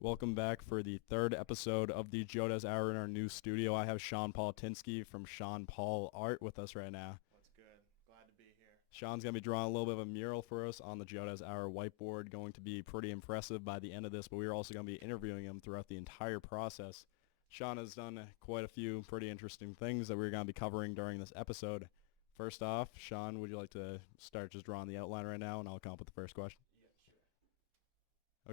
Welcome back for the third episode of the Joe Dez Hour in our new studio. I have Sean.Pol.Art from Sean.Pol.Art with us right now. What's good? Glad to be here. Sean's going to be drawing a little bit of a mural for us on the Joe Dez Hour whiteboard, going to be pretty impressive by the end of this, but we're also going to be interviewing him throughout the entire process. Sean has done quite a few pretty interesting things that we're going to be covering during this episode. First off, Sean, would you like to start just drawing the outline right now, and I'll come up with the first question? Yeah,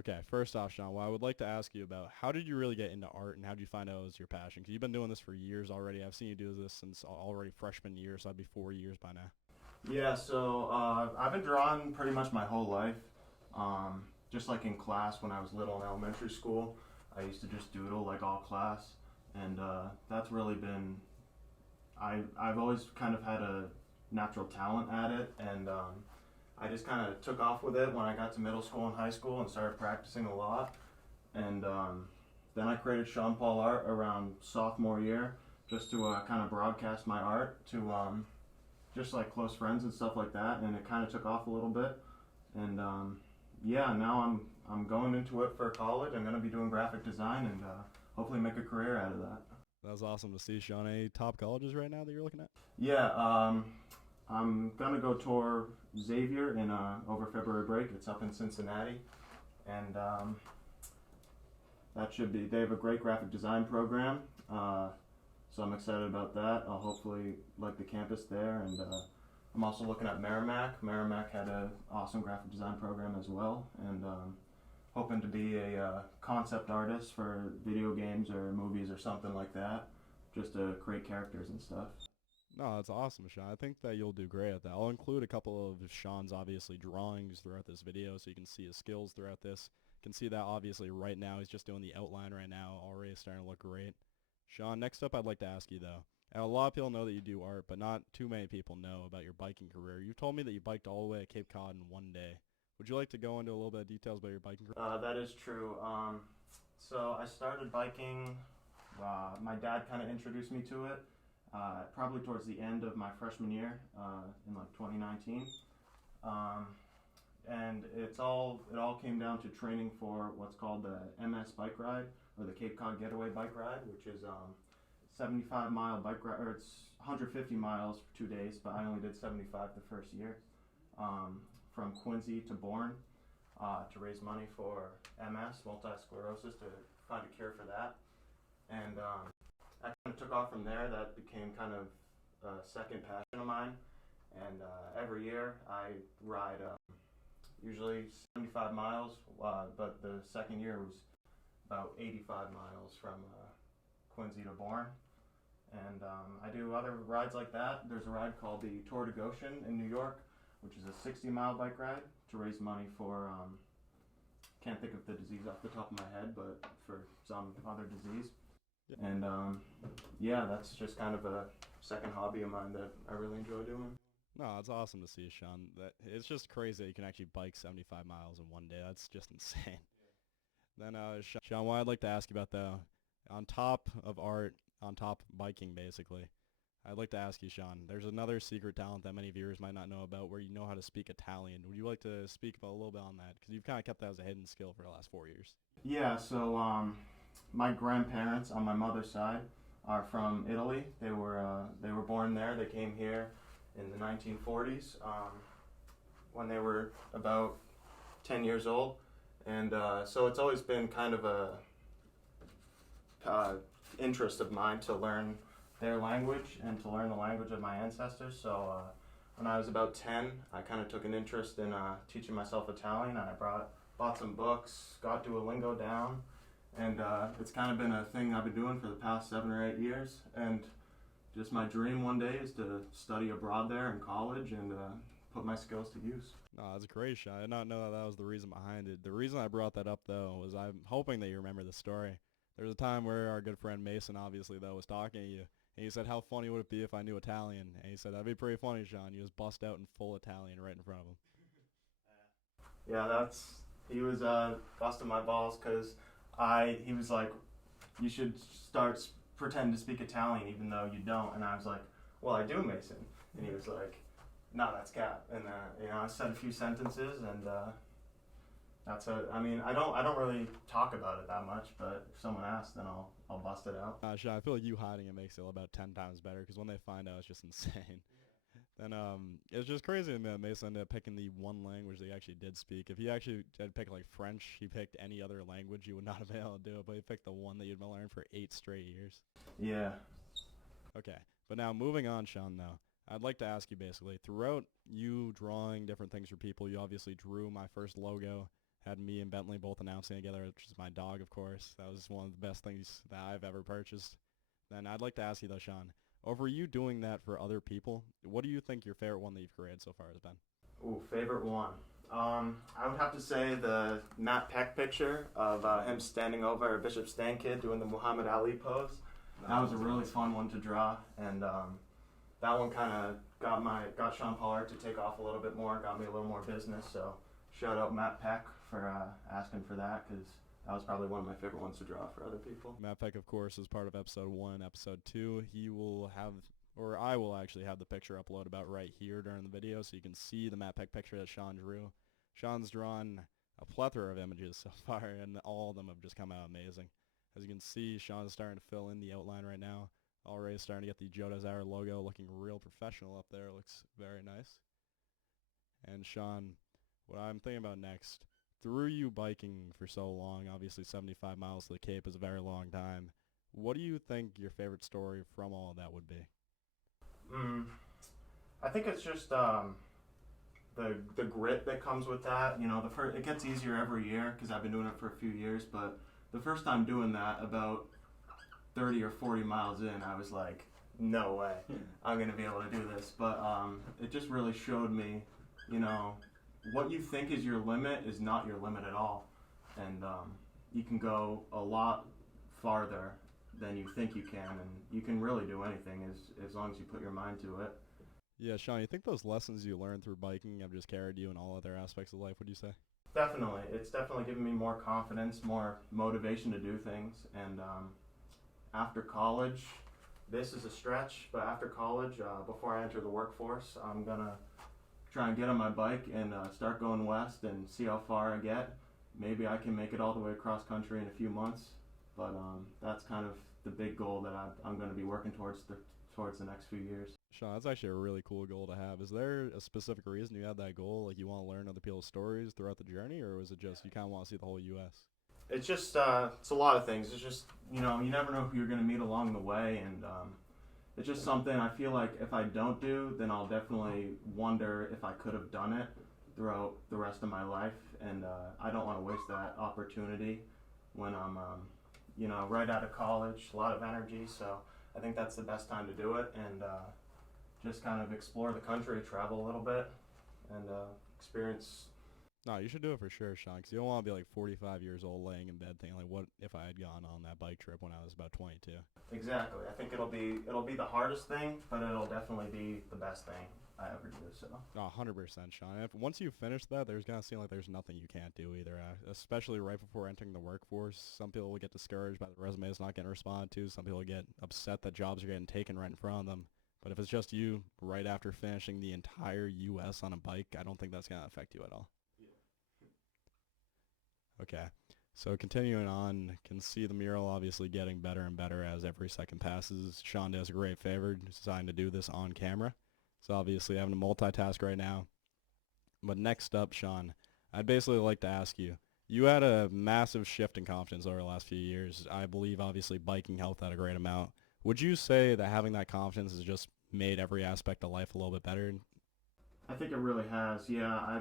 sure. Okay, first off, Sean, well, I would like to ask you about how did you really get into art and how did you find out it was your passion? Because you've been doing this for years already. I've seen you do this since already freshman year, so that'd be 4 years by now. Yeah, so I've been drawing pretty much my whole life. Just like in class when I was little in elementary school, I used to just doodle like all class, and that's really been. I've always kind of had a natural talent at it, and I just kind of took off with it when I got to middle school and high school and started practicing a lot. And then I created Sean.Pol.Art around sophomore year just to kind of broadcast my art to just like close friends and stuff like that. And it kind of took off a little bit. And yeah, now I'm going into it for college. I'm going to be doing graphic design and hopefully make a career out of that. That was awesome to see, Sean. Any top colleges right now that you're looking at? Yeah, I'm gonna go tour Xavier in over February break. It's up in Cincinnati, and that should be. They have a great graphic design program, so I'm excited about that. I'll hopefully like the campus there, and I'm also looking at Merrimack. Merrimack had an awesome graphic design program as well, and hoping to be a concept artist for video games or movies or something like that, just to create characters and stuff. No, that's awesome, Sean. I think that you'll do great at that. I'll include a couple of Sean's obviously drawings throughout this video so you can see his skills throughout this. You can see that obviously right now. He's just doing the outline right now, already starting to look great. Sean, next up I'd like to ask you though. And a lot of people know that you do art, but not too many people know about your biking career. You told me that you biked all the way to Cape Cod in one day. Would you like to go into a little bit of details about your biking career? That is true. So I started biking. My dad kind of introduced me to it. Probably towards the end of my freshman year in like 2019, and it all came down to training for what's called the MS bike ride or the Cape Cod Getaway bike ride, which is 75-mile bike ride, or it's 150 miles for 2 days, but I only did 75 the first year, from Quincy to Bourne, to raise money for MS, multiple sclerosis, to find a cure for that, and I kind of took off from there. That became kind of a second passion of mine. And every year I ride usually 75 miles, but the second year was about 85 miles from Quincy to Bourne. And I do other rides like that. There's a ride called the Tour de Goshen in New York, which is a 60-mile bike ride to raise money for, can't think of the disease off the top of my head, but for some other disease. Yeah. And yeah, that's just kind of a second hobby of mine that I really enjoy doing. No, it's awesome to see, Sean. It's just crazy that you can actually bike 75 miles in one day. That's just insane. Yeah. Then, Sean, what I'd like to ask you about, though, on top of art, on top biking, basically, I'd like to ask you, Sean, there's another secret talent that many viewers might not know about where you know how to speak Italian. Would you like to speak about a little bit on that? Because you've kind of kept that as a hidden skill for the last 4 years. Yeah, so my grandparents on my mother's side are from Italy. They were born there. They came here in the 1940s when they were about 10 years old, and so it's always been kind of a interest of mine to learn their language and to learn the language of my ancestors. So when I was about 10, I kind of took an interest in teaching myself Italian. I bought some books, got Duolingo down. And it's kind of been a thing I've been doing for the past 7 or 8 years. And just my dream one day is to study abroad there in college and put my skills to use. No, that's great, Sean. I did not know that was the reason behind it. The reason I brought that up, though, was I'm hoping that you remember the story. There was a time where our good friend Mason, obviously, though, was talking to you. And he said, how funny would it be if I knew Italian? And he said, that'd be pretty funny, Sean. You just bust out in full Italian right in front of him. Yeah, he was busting my balls because he was like, you should start pretend to speak Italian even though you don't. And I was like, well, I do, Mason. And he was like, no, that's cap. And I said a few sentences, and I mean, I don't really talk about it that much, but if someone asks, then I'll bust it out. Sean, I feel like you hiding it makes it about 10 times better because when they find out, it's just insane. Then it's just crazy that Mason ended up picking the one language that he actually did speak. If he actually had picked like French, he picked any other language, you would not have been able to do it. But he picked the one that you'd been learning for 8 straight years. Yeah. Okay, but now moving on, Sean. Though I'd like to ask you basically throughout you drawing different things for people, you obviously drew my first logo. Had me and Bentley both announcing together, which is my dog, of course. That was one of the best things that I've ever purchased. Then I'd like to ask you though, Sean, over you doing that for other people, what do you think your favorite one that you've created so far has been? Ooh, favorite one. I would have to say the Matt Peck picture of him standing over a Bishop Stan kid doing the Muhammad Ali pose. That was a really fun one to draw, and that one kind of got Sean.Pol.Art to take off a little bit more, got me a little more business. So shout out Matt Peck for asking for that, because that was probably one of my favorite ones to draw for other people. Matt Peck, of course, is part of episode 1. Episode 2, he will have, or I will actually have the picture upload about right here during the video, so you can see the Matt Peck picture that Sean drew. Sean's drawn a plethora of images so far, and all of them have just come out amazing. As you can see, Sean's starting to fill in the outline right now. Already starting to get the Joe Dez Hour logo looking real professional up there. Looks very nice. And Sean, what I'm thinking about next, through you biking for so long, obviously 75 miles to the Cape is a very long time. What do you think your favorite story from all of that would be? I think it's just the grit that comes with that. You know, it gets easier every year because I've been doing it for a few years. But the first time doing that, about 30 or 40 miles in, I was like, no way, I'm gonna be able to do this. But it just really showed me, you know, what you think is your limit is not your limit at all, and you can go a lot farther than you think you can, and you can really do anything as long as you put your mind to it. Yeah, Sean, you think those lessons you learned through biking have just carried you in all other aspects of life, would you say? Definitely. It's definitely given me more confidence, more motivation to do things, and after college, this is a stretch, but after college, before I enter the workforce, I'm gonna try and get on my bike and start going west and see how far I get. Maybe I can make it all the way across country in a few months, but that's kind of the big goal that I'm going to be working towards the next few years. Sean, that's actually a really cool goal to have. Is there a specific reason you had that goal? Like you want to learn other people's stories throughout the journey, or was it just you kind of want to see the whole U.S.? It's just, it's a lot of things. It's just, you know, you never know who you're going to meet along the way, and it's just something I feel like if I don't do, then I'll definitely wonder if I could have done it throughout the rest of my life, and I don't want to waste that opportunity when I'm, you know, right out of college, a lot of energy, so I think that's the best time to do it, and just kind of explore the country, travel a little bit, and experience. No, you should do it for sure, Sean, because you don't want to be like 45 years old laying in bed thinking, like, what if I had gone on that bike trip when I was about 22? Exactly. I think it'll be the hardest thing, but it'll definitely be the best thing I ever do. So. Oh, 100%, Sean. Once you finish that, there's going to seem like there's nothing you can't do either, especially right before entering the workforce. Some people will get discouraged by the resumes not getting responded to. Some people get upset that jobs are getting taken right in front of them. But if it's just you right after finishing the entire U.S. on a bike, I don't think that's going to affect you at all. Okay, so continuing on, can see the mural obviously getting better and better as every second passes. Sean does a great favor deciding to do this on camera. So obviously having to multitask right now. But next up, Sean, I'd basically like to ask you, you had a massive shift in confidence over the last few years. I believe obviously biking helped that a great amount. Would you say that having that confidence has just made every aspect of life a little bit better? I think it really has, yeah.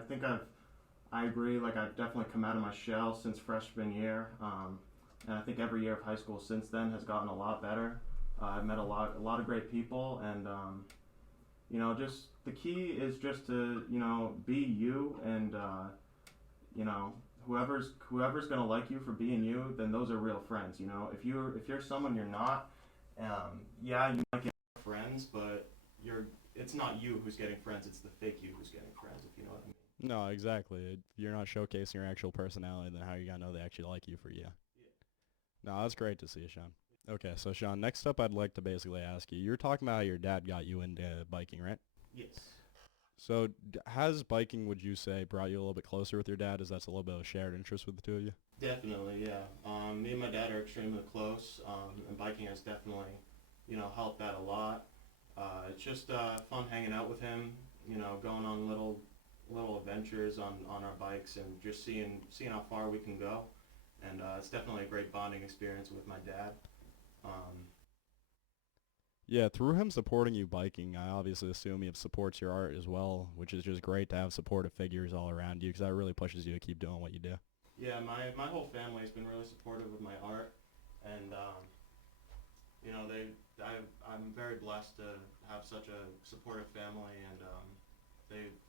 I agree. Like I've definitely come out of my shell since freshman year, and I think every year of high school since then has gotten a lot better. I've met a lot of great people, and you know, just the key is just to be you, and you know, whoever's gonna like you for being you, then those are real friends. You know, if you're someone you're not, yeah, you might get friends, but it's not you who's getting friends; it's the fake you who's getting friends. If you know what I mean. No, exactly. If you're not showcasing your actual personality, then how are you going to know they actually like you for you? Yeah. No, that's great to see, Sean. Okay, so Sean, next up I'd like to basically ask you, you're talking about how your dad got you into biking, right? Yes. So has biking, would you say, brought you a little bit closer with your dad? Is that a little bit of a shared interest with the two of you? Definitely, yeah. Me and my dad are extremely close, and biking has definitely, helped that a lot. It's just fun hanging out with him, going on little adventures on our bikes and just seeing how far we can go. And it's definitely a great bonding experience with my dad. Um, Yeah, through him supporting you biking, I obviously assume he supports your art as well, which is just great to have supportive figures all around you because that really pushes you to keep doing what you do. yeah, my whole family has been really supportive of my art, and you know they I'm very blessed to have such a supportive family, and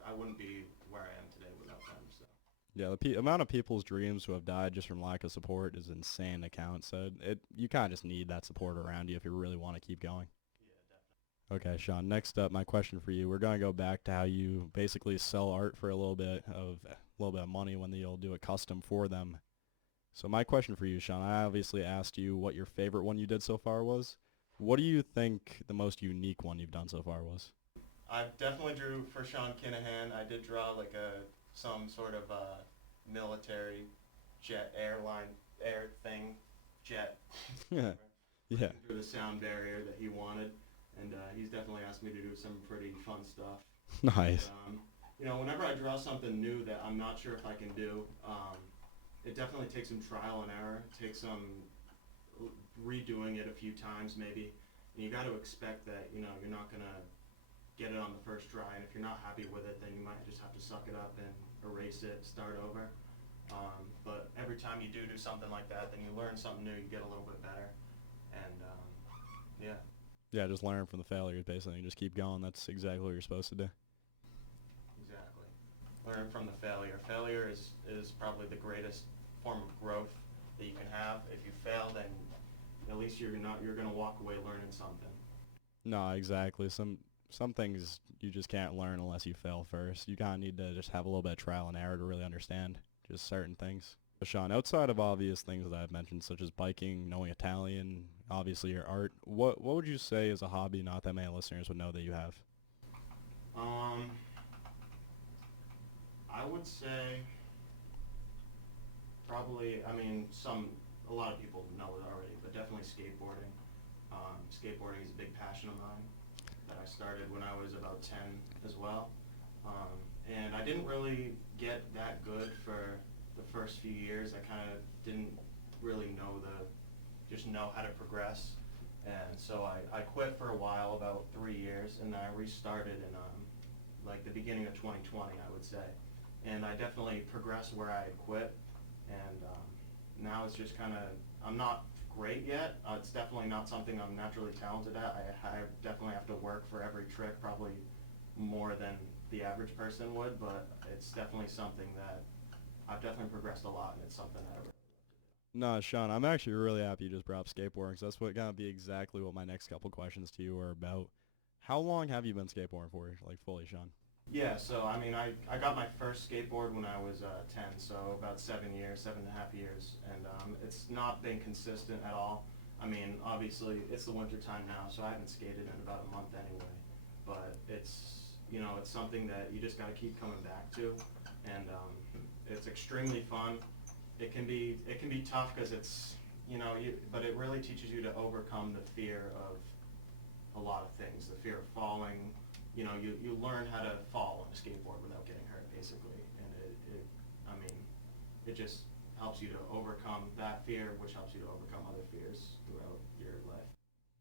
I wouldn't be where I am today without them. So Yeah, the amount of people's dreams who have died just from lack of support is insane to count. So you kind of just need that support around you if you really want to keep going. yeah, definitely. Okay, Sean. Next up, my question for you. We're gonna go back to how you basically sell art for a little bit of money when you'll do a custom for them. So my question for you, Sean, I obviously asked you what your favorite one you did so far was. What do you think the most unique one you've done so far was? I definitely drew for Sean Kinahan. I did draw like some sort of military jet airline air thing jet. Yeah. Yeah. Breaking through the sound barrier that he wanted, and he's definitely asked me to do some pretty fun stuff. And Nice. whenever I draw something new that I'm not sure if I can do, it definitely takes some trial and error. It takes some redoing it a few times maybe, and you got to expect that you're not gonna get it on the first try, and if you're not happy with it, then you might just have to suck it up and erase it, start over. But every time you do something like that, then you learn something new, you get a little bit better, and yeah, Yeah, just learn from the failures basically and just keep going. That's exactly what you're supposed to do. exactly. Learn from the failure. Failure is probably the greatest form of growth that you can have. If you fail, then at least you're gonna walk away learning something. No, exactly. Some things you just can't learn unless you fail first. You kind of need to just have a little bit of trial and error to really understand just certain things. So Sean, outside of obvious things that I've mentioned, such as biking, knowing Italian, obviously your art, what would you say is a hobby not that many listeners would know that you have? Um, I would say probably. I mean, a lot of people know it already, but definitely skateboarding. Skateboarding is a big passion of mine that I started when I was about 10 as well. And I didn't really get that good for the first few years. I kind of didn't really just know how to progress. And so I quit for a while, about 3 years, and then I restarted in like the beginning of 2020, I would say. And I definitely progressed where I had quit. And now it's just kind of, I'm not great yet. It's definitely not something I'm naturally talented at. I definitely have to work for every trick, probably more than the average person would, but it's definitely something that I've definitely progressed a lot, and it's something that I really. No, Sean, I'm actually really happy you just brought up skateboarding because that's what gonna be exactly what my next couple questions to you are about. How long have you been skateboarding for, like fully, Sean? Yeah, so I mean, I got my first skateboard when I was 10, so about 7 years, 7.5 years, and it's not been consistent at all. I mean, obviously, it's the winter time now, so I haven't skated in about a month anyway, but it's something that you just got to keep coming back to, and it's extremely fun. It can be tough because but it really teaches you to overcome the fear of a lot of things, the fear of falling. You learn how to fall on a skateboard without getting hurt, basically, and I mean, it just helps you to overcome that fear, which helps you to overcome other fears throughout your life.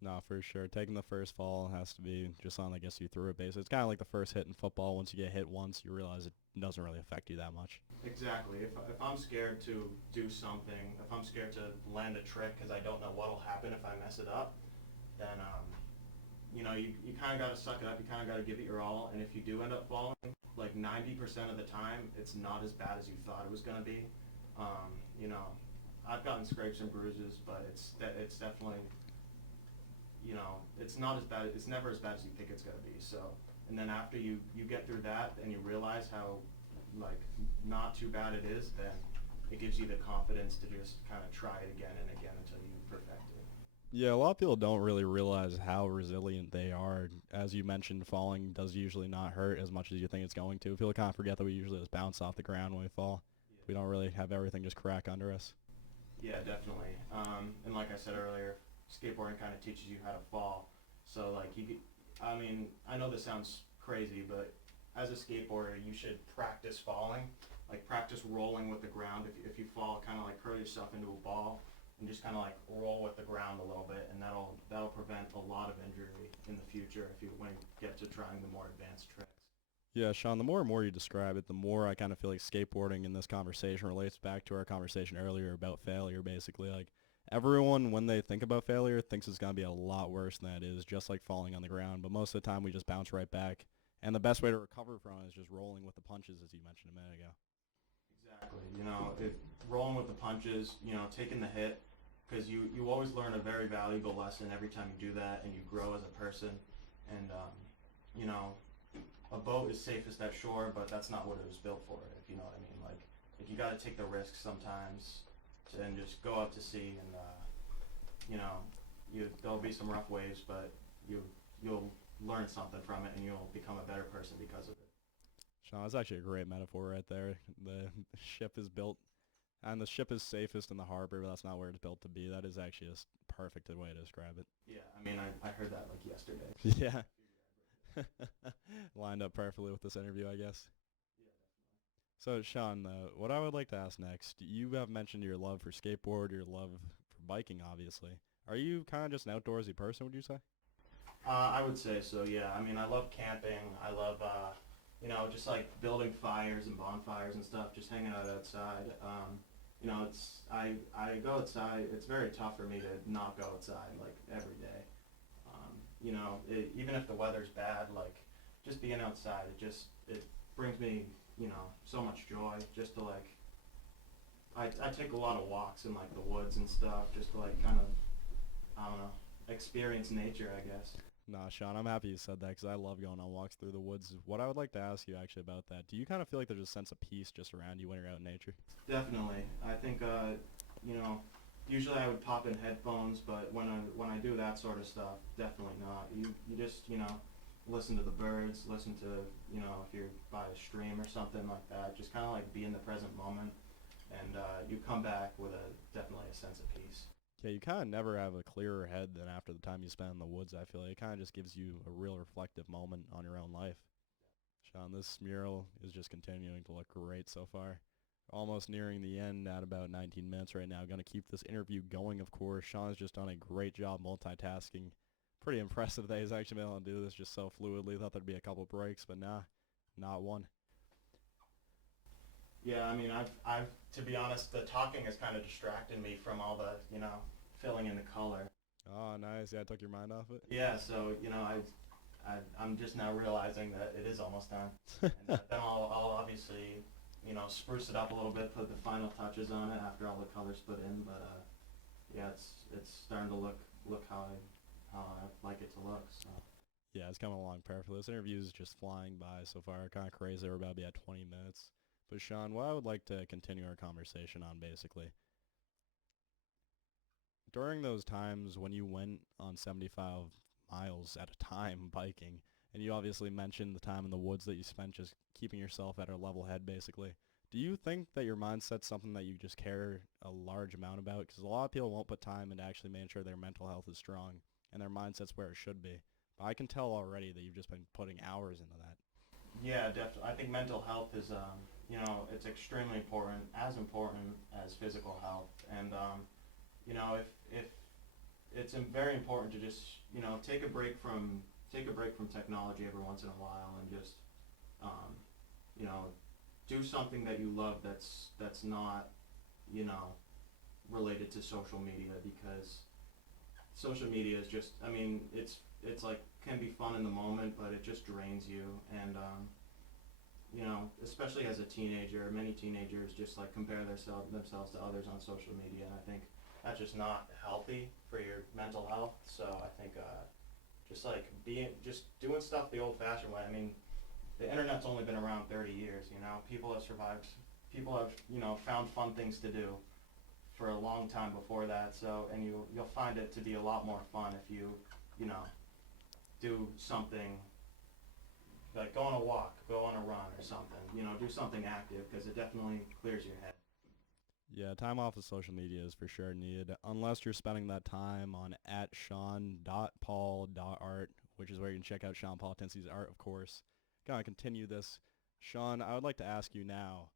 No, for sure. Taking the first fall has to be just on, I guess you threw it basically. It's kind of like the first hit in football. Once you get hit once, you realize it doesn't really affect you that much. Exactly. If I'm scared to do something, if I'm scared to land a trick because I don't know what'll happen if I mess it up, then you kind of got to suck it up. You kind of got to give it your all. And if you do end up falling, like 90% of the time, it's not as bad as you thought it was going to be. Um, you know, I've gotten scrapes and bruises, but it's definitely, it's not as bad. It's never as bad as you think it's going to be. So, and then after you get through that and you realize how, like, not too bad it is, then it gives you the confidence to just kind of try it again and again until you perfect it. Yeah, a lot of people don't really realize how resilient they are. As you mentioned, falling does usually not hurt as much as you think it's going to. People kind of forget that we usually just bounce off the ground when we fall. We don't really have everything just crack under us. Yeah, definitely. And like I said earlier, skateboarding kind of teaches you how to fall. So like I mean, I know this sounds crazy, but as a skateboarder, you should practice falling, like practice rolling with the ground. If you fall, kind of like curl yourself into a ball and just kind of like roll with the ground a little bit, and that'll prevent a lot of injury in the future if you when you get to trying the more advanced tricks. Yeah, Sean, the more and more you describe it, the more I kind of feel like skateboarding in this conversation relates back to our conversation earlier about failure, basically. Like, everyone, when they think about failure, thinks it's going to be a lot worse than that is, just like falling on the ground. But most of the time, we just bounce right back. And the best way to recover from it is just rolling with the punches, as you mentioned a minute ago. Exactly. Rolling with the punches, taking the hit, because you always learn a very valuable lesson every time you do that, and you grow as a person. And you know, a boat is safest at shore, but that's not what it was built for. If you know what I mean, like you got to take the risks sometimes, and just go out to sea, and there'll be some rough waves, but you'll learn something from it, and you'll become a better person because of it. Sean, that's actually a great metaphor right there. The ship is built, and the ship is safest in the harbor, but that's not where it's built to be. That is actually a perfect way to describe it. Yeah, I mean, I heard that like yesterday. Yeah. Lined up perfectly with this interview, I guess. So, Sean, what I would like to ask next, you have mentioned your love for skateboard, your love for biking, obviously. Are you kind of just an outdoorsy person, would you say? I would say so. Yeah. I mean, I love camping. I love just like building fires and bonfires and stuff. Just hanging out outside. I go outside. It's very tough for me to not go outside like every day. Even if the weather's bad, like just being outside, it brings me so much joy. Just to like I take a lot of walks in like the woods and stuff, just to like kind of I don't know experience nature, I guess. Nah, Sean, I'm happy you said that because I love going on walks through the woods. What I would like to ask you actually about that, do you kind of feel like there's a sense of peace just around you when you're out in nature? Definitely. I think usually I would pop in headphones, but when I do that sort of stuff, definitely not. You just listen to the birds, listen to if you're by a stream or something like that, just kind of like be in the present moment, and you come back with definitely a sense of peace. Yeah, you kind of never have a clearer head than after the time you spend in the woods, I feel like. It kind of just gives you a real reflective moment on your own life. Sean, this mural is just continuing to look great so far. Almost nearing the end at about 19 minutes right now. Going to keep this interview going, of course. Sean has just done a great job multitasking. Pretty impressive that he's actually been able to do this just so fluidly. Thought there'd be a couple breaks, but nah, not one. Yeah, I mean, I've to be honest, the talking has kind of distracted me from all the filling in the color. Oh, nice. Yeah, I took your mind off it. Yeah, so I'm just now realizing that it is almost done, and then I'll obviously spruce it up a little bit, put the final touches on it after all the colors put in. But yeah, it's starting to look how I like it to look. So. Yeah, it's coming along perfectly. This interview is just flying by so far. Kind of crazy. We're about to be at 20 minutes. But Sean, what I would like to continue our conversation on basically, during those times when you went on 75 miles at a time biking, and you obviously mentioned the time in the woods that you spent just keeping yourself at a level head basically, do you think that your mindset's something that you just care a large amount about? Because a lot of people won't put time into actually making sure their mental health is strong and their mindset's where it should be. But I can tell already that you've just been putting hours into that. Yeah, definitely. I think mental health is it's extremely important, as important as physical health, and if it's very important to just take a break from technology every once in a while, and just you know do something that you love that's not related to social media, because social media is just, I mean, it's like can be fun in the moment, but it just drains you. And especially as a teenager, many teenagers just like compare themselves to others on social media, and I think that's just not healthy for your mental health. So I think just doing stuff the old-fashioned way. I mean, the internet's only been around 30 years. People have survived. People have found fun things to do for a long time before that. So, and you'll find it to be a lot more fun if you do something like go on a walk, go on a run or something. Do something active because it definitely clears your head. Yeah, time off of social media is for sure needed, unless you're spending that time on at Sean.Pol.Art, which is where you can check out Sean-Pol.Art art, of course. Gotta continue this. Sean, I would like to ask you now,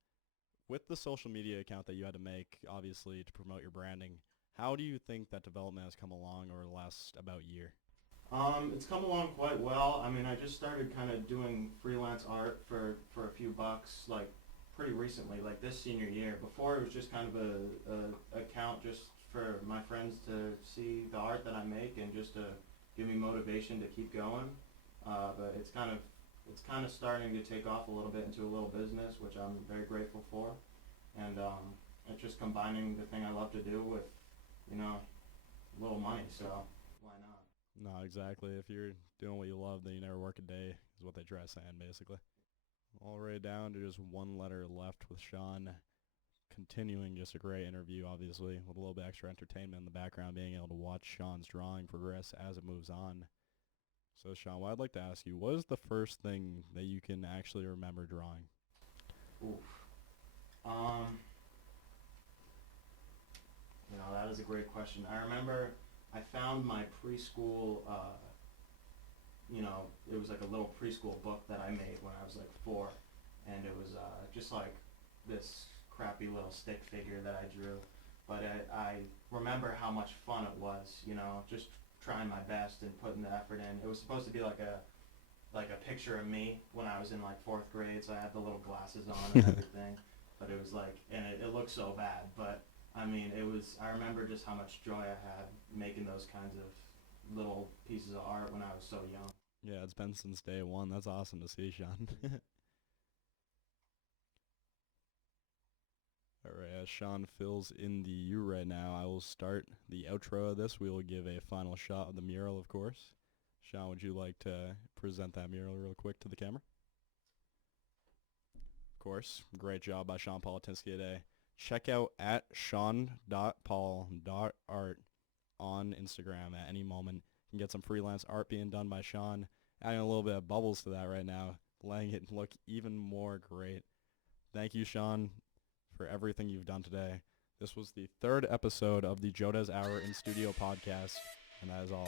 with the social media account that you had to make, obviously, to promote your branding, how do you think that development has come along over the last about year? It's come along quite well. I mean, I just started kind of doing freelance art for a few bucks, like pretty recently, like this senior year. Before it was just kind of a account just for my friends to see the art that I make and just to give me motivation to keep going. But it's kind of starting to take off a little bit into a little business, which I'm very grateful for. And it's just combining the thing I love to do with, a little money. So why not? No, exactly. If you're doing what you love, then you never work a day, is what they try saying, basically. All the way down to just one letter left with Sean. Continuing just a great interview, obviously, with a little bit extra entertainment in the background, being able to watch Sean's drawing progress as it moves on. So, Sean, what I'd like to ask you, what is the first thing that you can actually remember drawing? Oof. That is a great question. I remember I found my preschool, it was like a little preschool book that I made when I was like 4. And it was just like this crappy little stick figure that I drew. But I remember how much fun it was, just trying my best and putting the effort in. It was supposed to be like a picture of me when I was in like 4th grade, so I had the little glasses on and everything. But it was like, and it looked so bad, but I mean, I remember just how much joy I had making those kinds of little pieces of art when I was so young. Yeah, it's been since day one. That's awesome to see, Sean. All right, as Sean fills in the U right now, I will start the outro of this. We will give a final shot of the mural, of course. Sean, would you like to present that mural real quick to the camera? Of course, great job by Sean.Pol.Art today. Check out at Sean.Pol.Art on Instagram at any moment. You can get some freelance art being done by Sean, adding a little bit of bubbles to that right now, letting it look even more great. Thank you, Sean, for everything you've done today. This was the 3rd episode of the Joe Dez Hour in Studio podcast, and that is all.